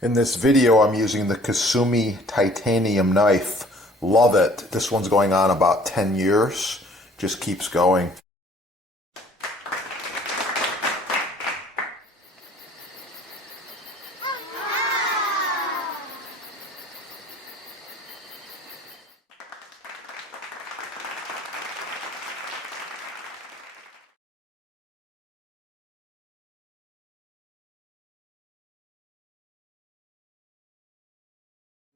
In this video, I'm using the Kasumi titanium knife. Love it. This one's going on about 10 years. Just keeps going.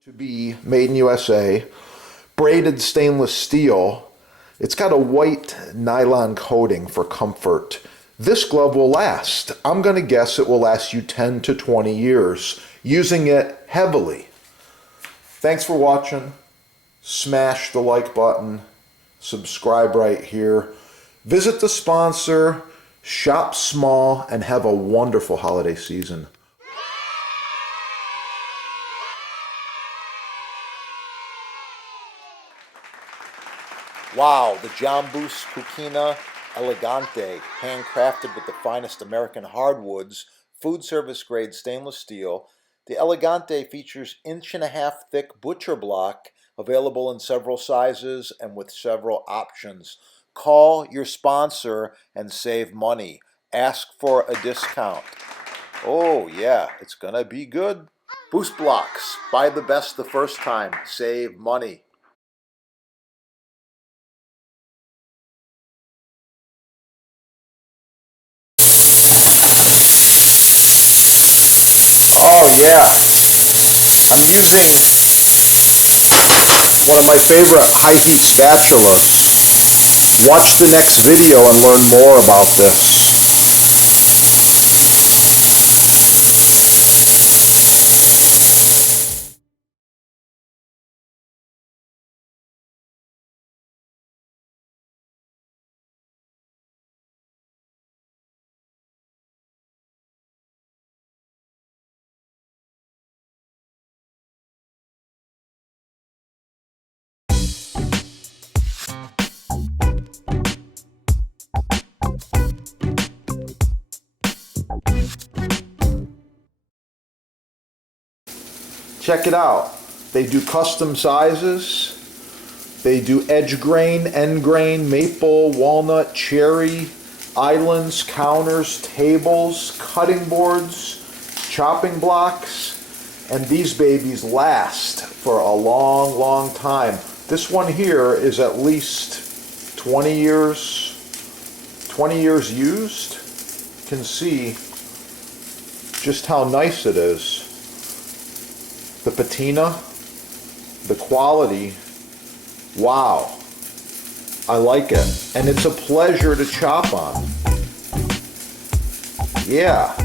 To be made in USA, braided stainless steel. It's got a white nylon coating for comfort. This glove will last. I'm going to guess it will last you 10 to 20 years, using it heavily. Thanks for watching. Smash the like button. Subscribe right here. Visit the sponsor, shop small, and have a wonderful holiday season. Wow, the Jambus Cucina Elegante, handcrafted with the finest American hardwoods, food service grade stainless steel. The Elegante features 1.5 inch thick butcher block, available in several sizes and with several options. Call your sponsor and save money. Ask for a discount. Oh yeah, it's gonna be good. Boost blocks, buy the best the first time, save money. Oh yeah, I'm using one of my favorite high heat spatulas. Watch the next video and learn more about this. Check it out. They do custom sizes. They do edge grain, end grain, maple, walnut, cherry, islands, counters, tables, cutting boards, chopping blocks, and these babies last for a long, long time. This one here is at least 20 years used. You can see just how nice it is. The patina, the quality, wow, I like it. And it's a pleasure to chop on. Yeah.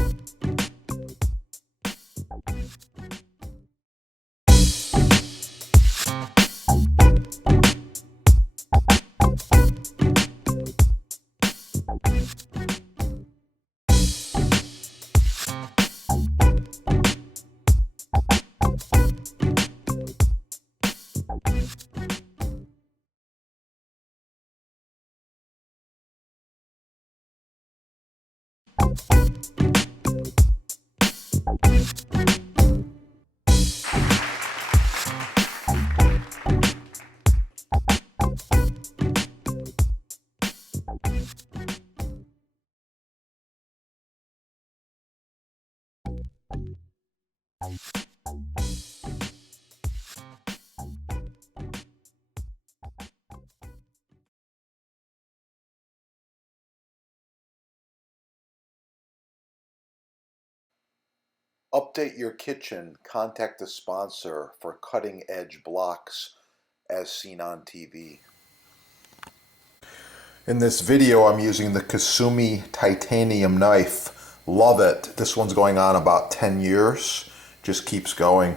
Update your kitchen. Contact the sponsor for cutting edge blocks as seen on TV. In this video, I'm using the Kasumi titanium knife. Love it. This one's going on about 10 years. Just keeps going.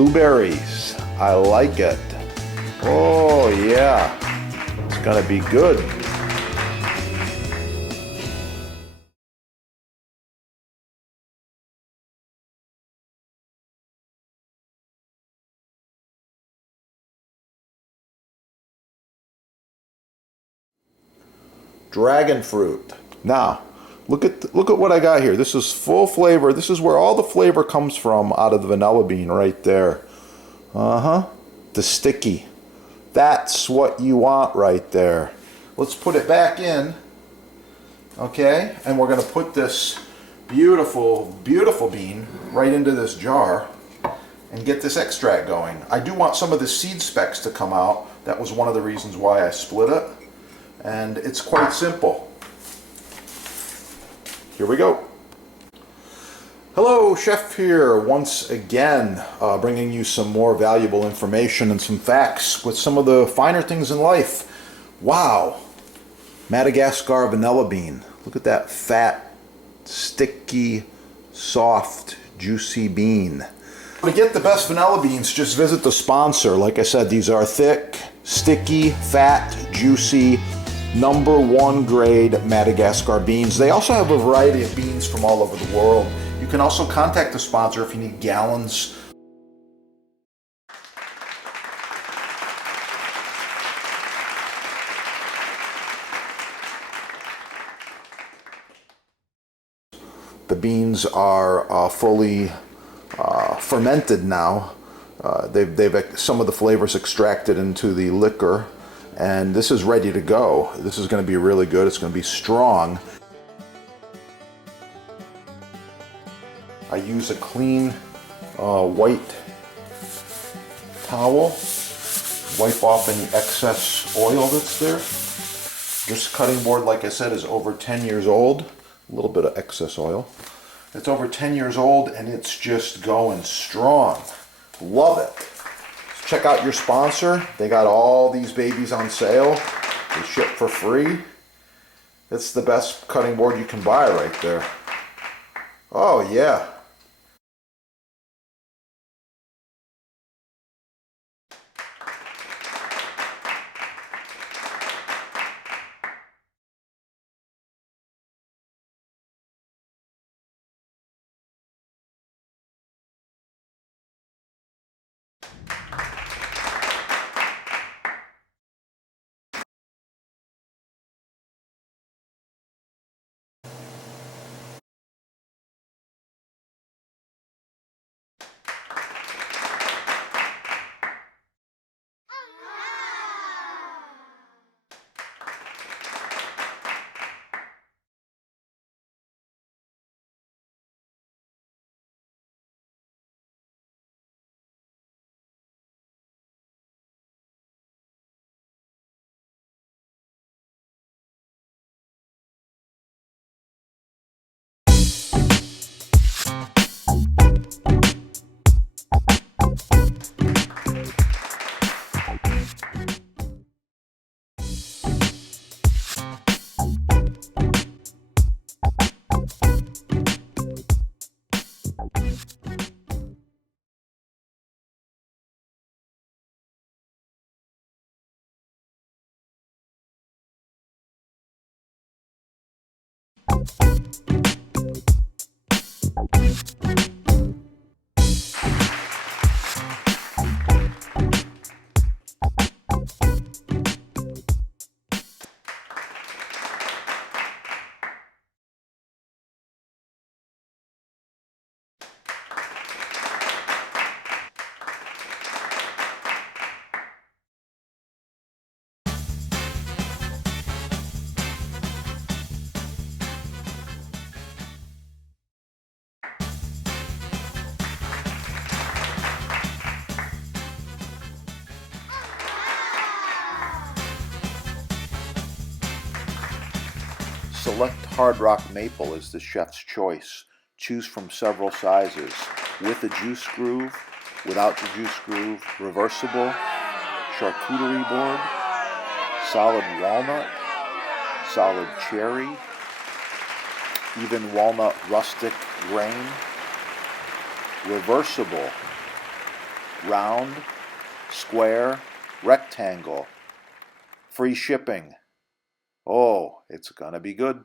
blueberries. I like it. Oh yeah, it's gonna be good. Dragon fruit. Now, look at what I got here. This is full flavor. This is where all the flavor comes from out of the vanilla bean right there. The sticky. That's what you want right there. Let's put it back in. Okay, and we're going to put this beautiful, beautiful bean right into this jar and get this extract going. I do want some of the seed specks to come out. That was one of the reasons why I split it. And it's quite simple. Here we go. Hello, Chef here once again, bringing you some more valuable information and some facts with some of the finer things in life. Wow, Madagascar vanilla bean. Look at that fat, sticky, soft, juicy bean. To get the best vanilla beans, just visit the sponsor. Like I said, these are thick, sticky, fat, juicy, #1 grade Madagascar beans. They also have a variety of beans from all over the world. You can also contact the sponsor if you need gallons. The beans are fully fermented now. They've some of the flavors extracted into the liquor. And this is ready to go. This is going to be really good. It's going to be strong. I use a clean white towel. Wipe off any excess oil that's there. This cutting board, like I said, is over 10 years old. A little bit of excess oil. It's over 10 years old and it's just going strong. Love it. Check out your sponsor. They got all these babies on sale. They ship for free. It's the best cutting board you can buy right there. Oh yeah. Select Hard Rock Maple is the chef's choice. Choose from several sizes. With a juice groove, without the juice groove, reversible, charcuterie board, solid walnut, solid cherry, even walnut rustic grain, reversible, round, square, rectangle. Free shipping. Oh, it's gonna be good.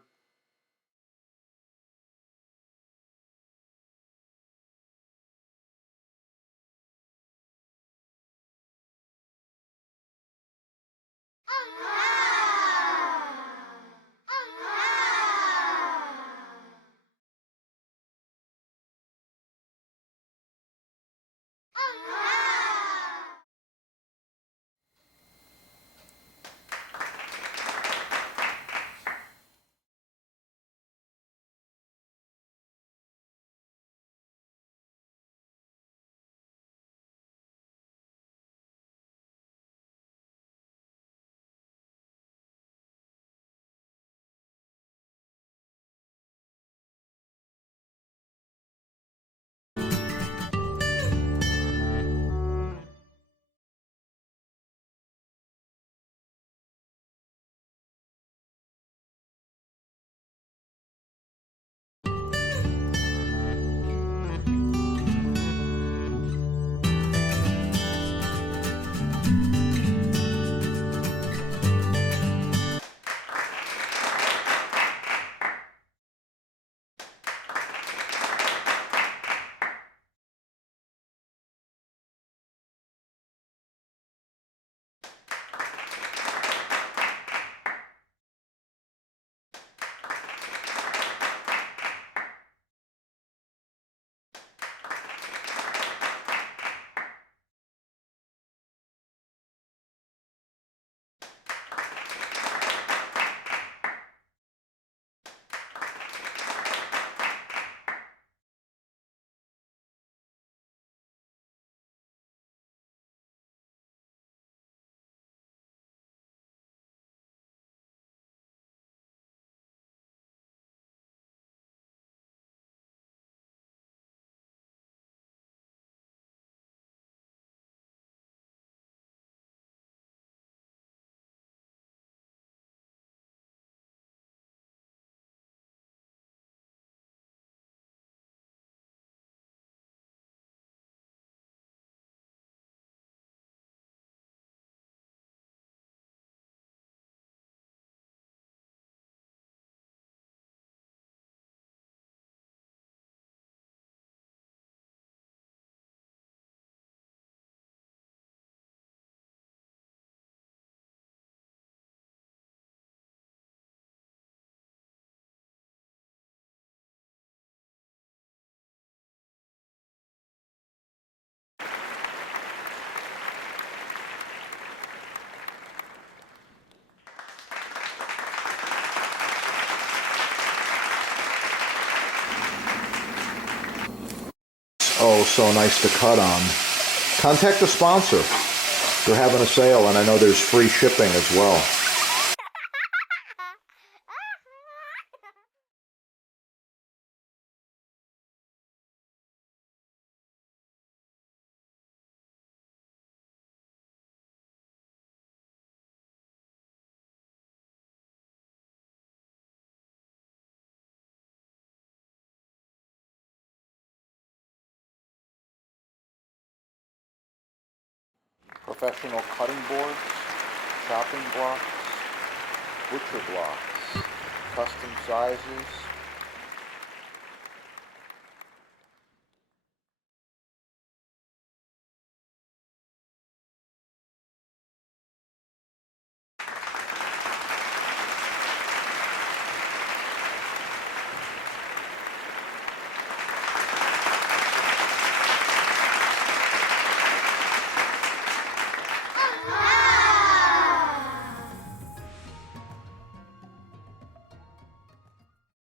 Oh, so nice to cut on. Contact the sponsor. They're having a sale, and I know there's free shipping as well. Professional cutting boards, chopping blocks, butcher blocks, custom sizes,